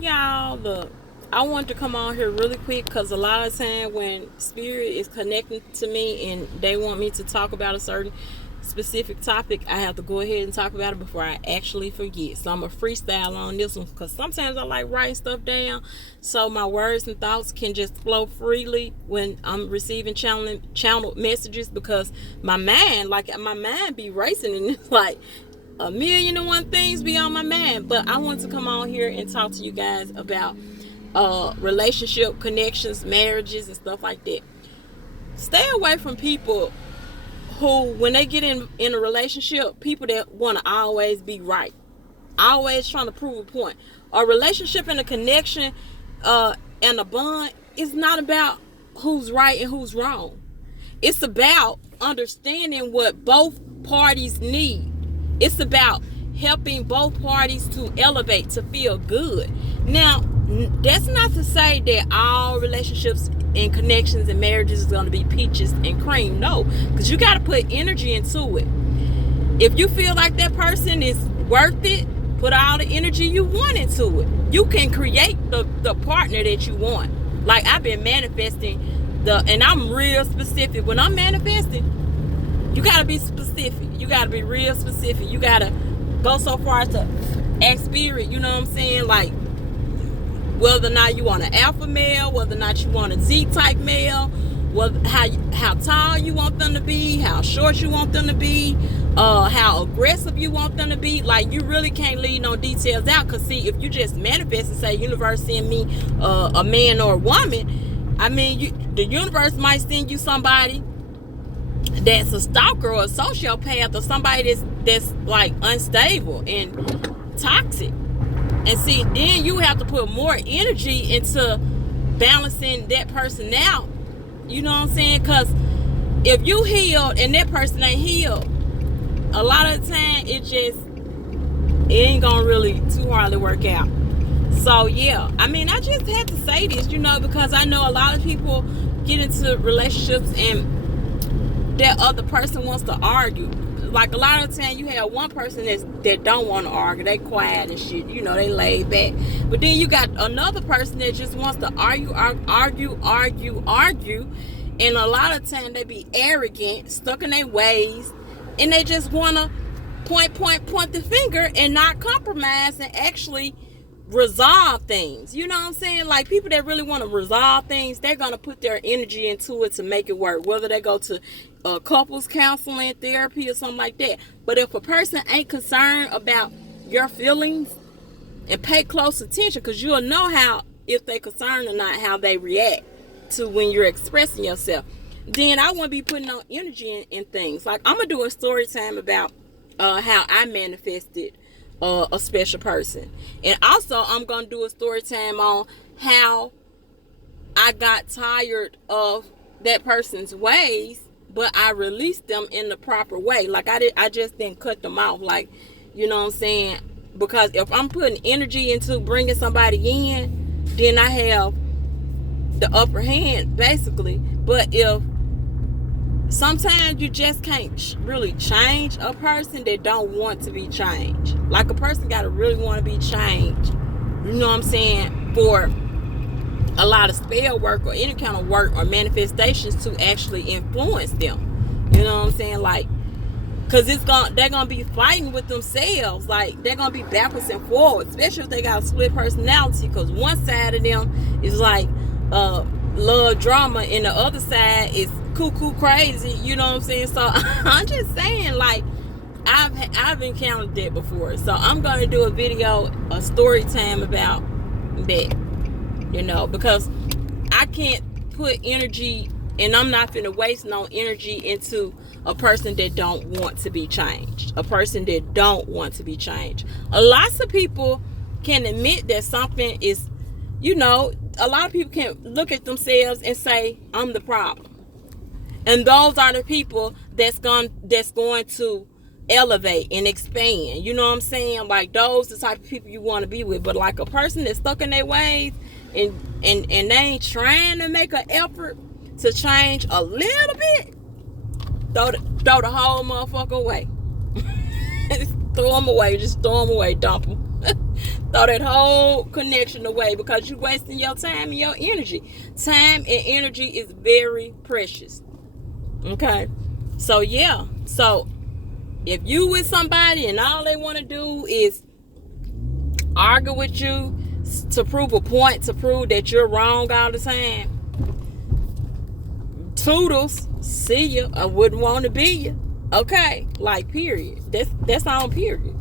Y'all, I wanted to come on here really quick because a lot of time when spirit is connecting to me and they want me to talk about a certain specific topic, I have to go ahead and talk about it before I actually forget. So I'm a freestyle on this one because sometimes I like writing stuff down so my words and thoughts can just flow freely when I'm receiving channeled messages, because my mind be racing and it's like a million and one things be on my mind. But I want to come on here and talk to you guys about relationship connections, marriages, and stuff like that. Stay away from people who, when they get in a relationship, people that want to always be right, always trying to prove a point. A relationship and a connection and a bond is not about who's right and who's wrong. It's about understanding what both parties need. It's about helping both parties to elevate, to feel good. Now, that's not to say that all relationships and connections and marriages is going to be peaches and cream. No, because you got to put energy into it. If you feel like that person is worth it, put all the energy you want into it. You can create the partner that you want. Like, I've been manifesting and I'm real specific. When I'm manifesting, you got to be specific. You got to be real specific. You got to go so far as to ask spirit, you know what I'm saying? Like, whether or not you want an alpha male, whether or not you want a Z-type male, how tall you want them to be, how short you want them to be, how aggressive you want them to be. Like, you really can't leave no details out, because see, if you just manifest and say, universe send me a man or a woman, I mean, the universe might send you somebody that's a stalker or a sociopath or somebody that's like unstable and toxic. And see, then you have to put more energy into balancing that person out. You know what I'm saying? Because if you healed and that person ain't healed, a lot of the time it ain't gonna really too hardly work out. So yeah, I mean, I just had to say this, because I know a lot of people get into relationships and that other person wants to argue. Like, a lot of the time you have one person that don't want to argue. They quiet and shit. They laid back. But then you got another person that just wants to argue. And a lot of time they be arrogant, stuck in their ways, and they just want to point the finger and not compromise and actually resolve things. You know what I'm saying? Like, people that really want to resolve things, they're going to put their energy into it to make it work, whether they go to couples counseling, therapy, or something like that. But if a person ain't concerned about your feelings and pay close attention, because you'll know how, if they concerned or not, how they react to when you're expressing yourself, then I won't be putting no energy in things. Like, I'm gonna do a story time about how I manifested a special person, and also I'm gonna do a story time on how I got tired of that person's ways, but I released them in the proper way. Like, I just didn't cut them off. Like, you know what I'm saying? Because if I'm putting energy into bringing somebody in, then I have the upper hand, basically. But if sometimes you just can't really change a person that don't want to be changed. Like, a person got to really want to be changed. You know what I'm saying? For a lot of spell work or any kind of work or manifestations to actually influence them. You know what I'm saying? Like, because they're going to be fighting with themselves. Like, they're going to be backwards and forwards, especially if they got a split personality, because one side of them is like love drama and the other side is cuckoo crazy. You know what I'm saying? So I'm just saying, like, I've encountered that before. So I'm going to do a story time about that. Because I can't put energy, and I'm not finna waste no energy into a person that don't want to be changed. A person that don't want to be changed. Lots of people can admit that something is, a lot of people can look at themselves and say, I'm the problem. And those are the people that's going to elevate and expand. You know what I'm saying? Like, those are the type of people you want to be with. But like, a person that's stuck in their ways and they ain't trying to make an effort to change a little bit, throw the whole motherfucker away. Throw them away. Just throw them away. Dump them. Throw that whole connection away because you're wasting your time and your energy. Time and energy is very precious. Okay? So, yeah. So, if you with somebody and all they want to do is argue with you to prove a point, to prove that you're wrong all the time, toodles, see ya. I wouldn't want to be you. Okay? Like, period. That's on period.